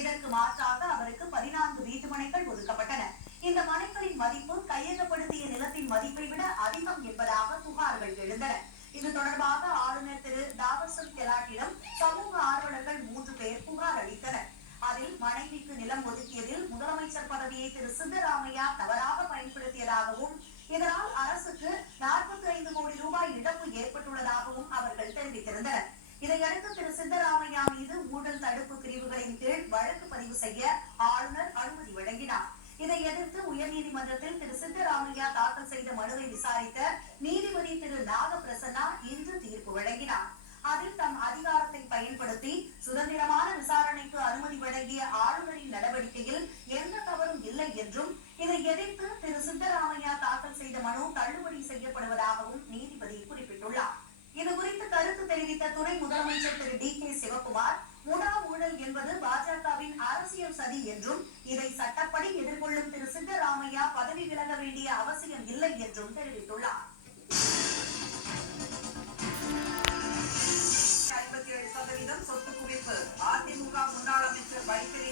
இதற்கு மாற்றாக அவருக்கு 14 வீட்டுமனைகள் ஒதுக்கப்பட்டன. இந்த மனைகளின் மதிப்பு கையகப்படுத்திய நிலத்தின் மதிப்பை விட அதிகம் என்பதாக புகார்கள் எழுந்தன. இது தொடர்பாக ஆளுநர் திரு தாவர்சந்த் கெலாட்டிடம் சமூக ஆர்வலர்கள் 3 பேர் புகார் அளித்தனர். அதில் மனைவிக்கு நிலம் ஒதுக்கியதில் முதலமைச்சர் பதவியை திரு சித்தராமையா தவறாக பயன்படுத்தியதாகவும் இதனால் அரசுக்கு 45 கோடி ரூபாய் இழப்பு ஏற்பட்டுள்ளதாகவும் அவர்கள் தெரிவித்திருந்தனர். இதையடுத்து திரு சித்தராமையா மீது ஊழல் தடுப்பு பிரிவுகளின் கீழ் வழக்கு பதிவு செய்ய ஆளுநர் அனுமதி வழங்கினார். இதை எதிர்த்து உயர்நீதிமன்றத்தில் திரு சித்தராமையா தாக்கல் செய்த மனுவை விசாரித்த நீதிபதி திரு நாகபிரசன்னா இன்று தீர்ப்பு வழங்கினார். அதில் தம் அதிகாரத்தை பயன்படுத்தி சுதந்திரமான விசாரணைக்கு அனுமதி வழங்கிய ஆளுநரின் நடவடிக்கையில் எந்த தவறும் இல்லை என்றும் இதை எதிர்த்து திரு சித்தராமையா தாக்கல் செய்த மனு தள்ளுபடி செய்யப்படுவதாகவும் நீதிபதி குறிப்பிட்டுள்ளார். இதுகுறித்து கருத்து தெரிவித்த துணை முதலமைச்சர் திரு டி.கே. சிவக்குமார், முடா ஊழல் என்பது பாஜகவின் அரசியல் சதி என்றும் இதை சட்டப்படி எதிர்கொள்ளும் திரு சித்தராமையா பதவி விலக வேண்டிய அவசியம் இல்லை என்றும் தெரிவித்துள்ளார். 57% சொத்து குவிப்பு. அதிமுக முன்னாள் அமைச்சர் வைத்திரி